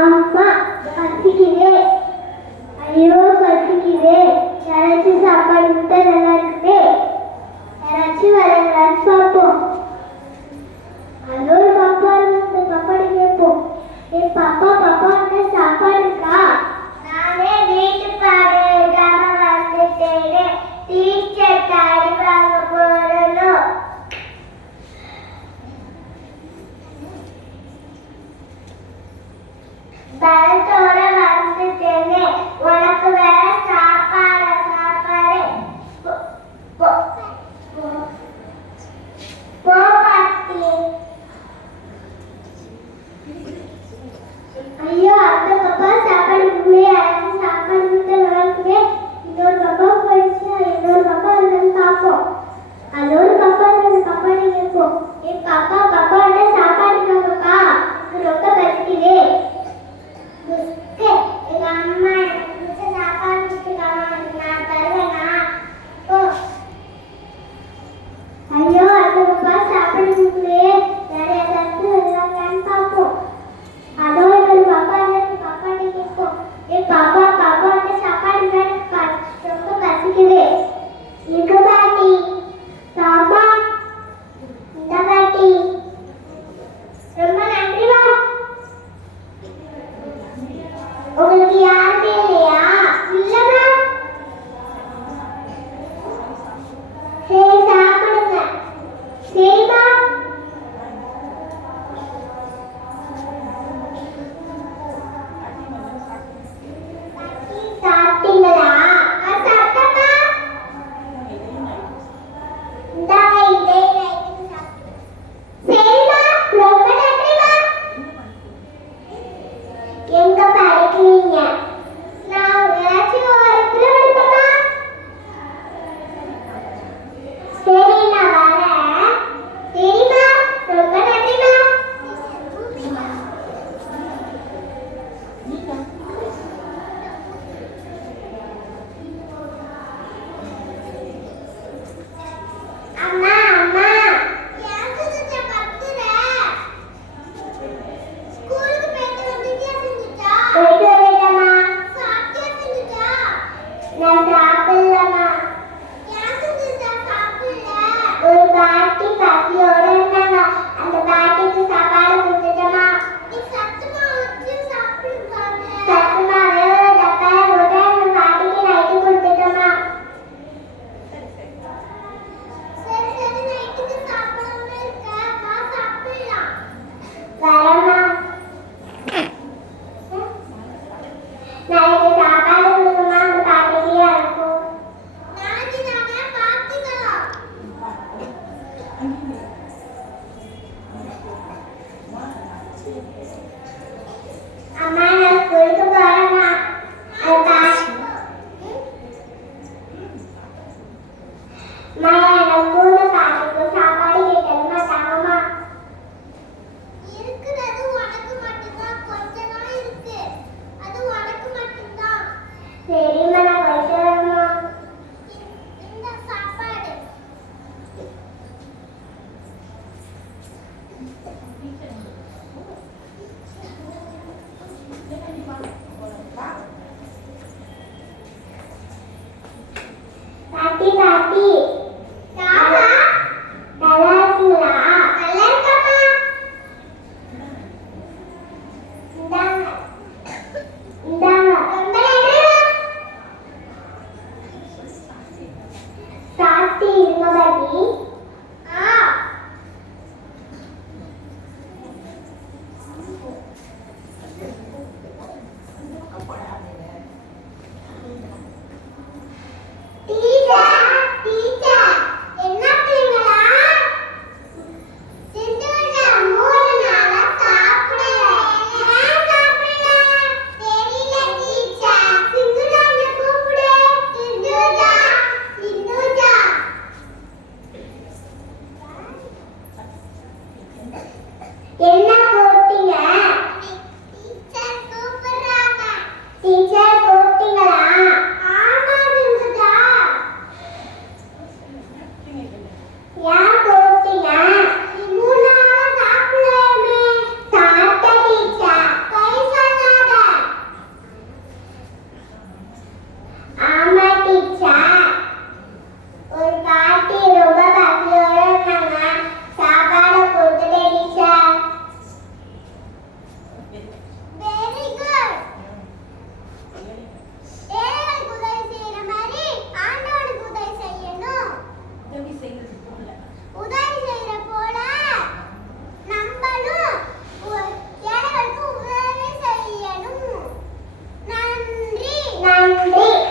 அம்மா பசிக்குது. ஐயோ பசிக்குது. யாராச்சும் சாப்பாடு விட்டா நல்லா இருக்குது. யாராச்சும் வரங்களான்னு பார்ப்போம். 三。Tapi, tapi. என்ன போட்டீங்க? டீச்சர் கூப்பிடுறாங்க. டீச்சர் போட்டீங்களா? ஆமா இருந்ததா யார் Bien.